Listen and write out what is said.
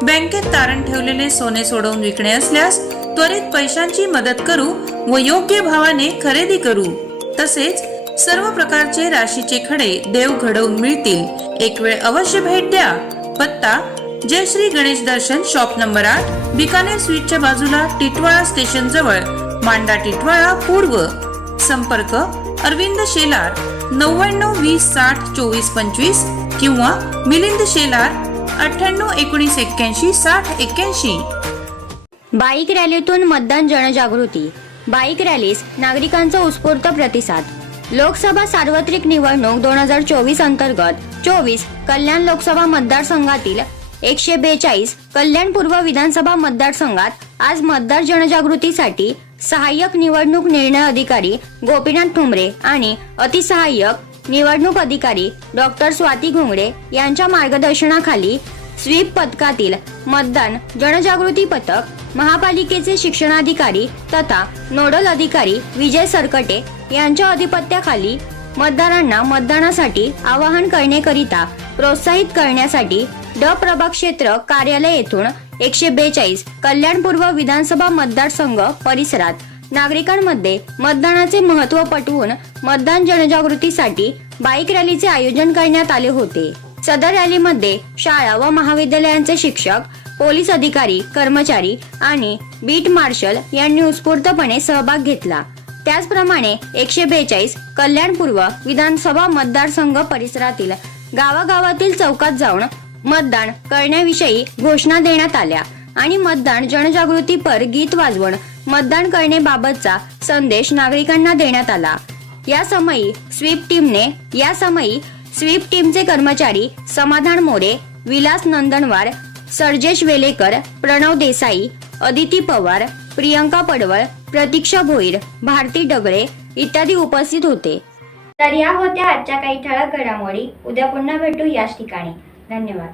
बँकेत तारण ठेवलेले सोने सोडवून विकणे असल्यास त्वरित पैशांची मदत करू व योग्य भावाने खरेदी करू. तसेच सर्व प्रकारचे राशीचे खडे देव घडवून मिळतील. एक वेळ अवश्य भेट द्या. पत्ता जय श्री गणेश दर्शन शॉप नंबर आठ बिकानेर स्वीटच्या बाजूला टिटवाळा स्टेशन जवळ मांडा टिटवाळा पूर्व. संपर्क अरविंद शेलार नव्याण्णव वीस साठ चोवीस पंचवीस किंवा मिलिंद शेलार अठ्ठ्याण्णव एकोणीस एक्क्याऐंशी साठ एक्क्याऐंशी. बाईक रॅलीतून मतदान जनजागृती. बाईक रॅलीस नागरिकांचा उत्स्फूर्त प्रतिसाद. लोकसभा सार्वत्रिक निवडणूक दोन हजार चोवीस अंतर्गत चोवीस कल्याण लोकसभा मतदारसंघातील एकशे बेचाळीस कल्याण पूर्व विधानसभा मतदारसंघात आज मतदार जनजागृतीसाठी सहाय्यक निवडणूक निर्णय अधिकारी गोपीनाथ ठुमरे आणि अतिसहाय्यक निवडणूक अधिकारी डॉक्टर स्वाती घोंगडे यांच्या मार्गदर्शनाखाली स्वीप पथकातील मतदान जनजागृती पथक महापालिकेचे शिक्षणाधिकारी तथा नोडल अधिकारी विजय सरकटे यांच्या अधिपत्याखाली मतदारांना मतदानासाठी आवाहन करण्याकरिता प्रोत्साहित करण्यासाठी ड प्रभाग क्षेत्र कार्यालय येथून एकशे बेचाळीस कल्याण पूर्व विधानसभा मतदारसंघ परिसरात नागरिकांमध्ये मतदानाचे महत्त्व पटवून मतदान जनजागृतीसाठी बाईक रॅलीचे आयोजन करण्यात आले होते. सदर रॅलीमध्ये शाळा व महाविद्यालयांचे शिक्षक पोलीस अधिकारी कर्मचारी आणि बीट मार्शल यांनी उत्स्फूर्तपणे सहभाग घेतला. त्याचप्रमाणे एकशे बेचाळीस कल्याण पूर्व विधानसभा मतदारसंघ परिसरातील गावागावातील चौकात जाऊन मतदान करण्याविषयी घोषणा देण्यात आल्या. आणि मतदान जनजागृतीपर गीत वाजवून मतदान करण्याबाबतचा संदेश नागरिकांना देण्यात आला. या समयी स्वीप टीमने या समयी स्वीप टीमचे कर्मचारी समाधान मोरे विलास नंदनवार सर्जेश वेलेकर प्रणव देसाई अदिती पवार प्रियंका पडवळ प्रतीक्षा भोईर भारती डगळे इत्यादी उपस्थित होते. तर या होत्या आजच्या काही ठळक घडामोडी. उद्या पुन्हा भेटू याच ठिकाणी. धन्यवाद.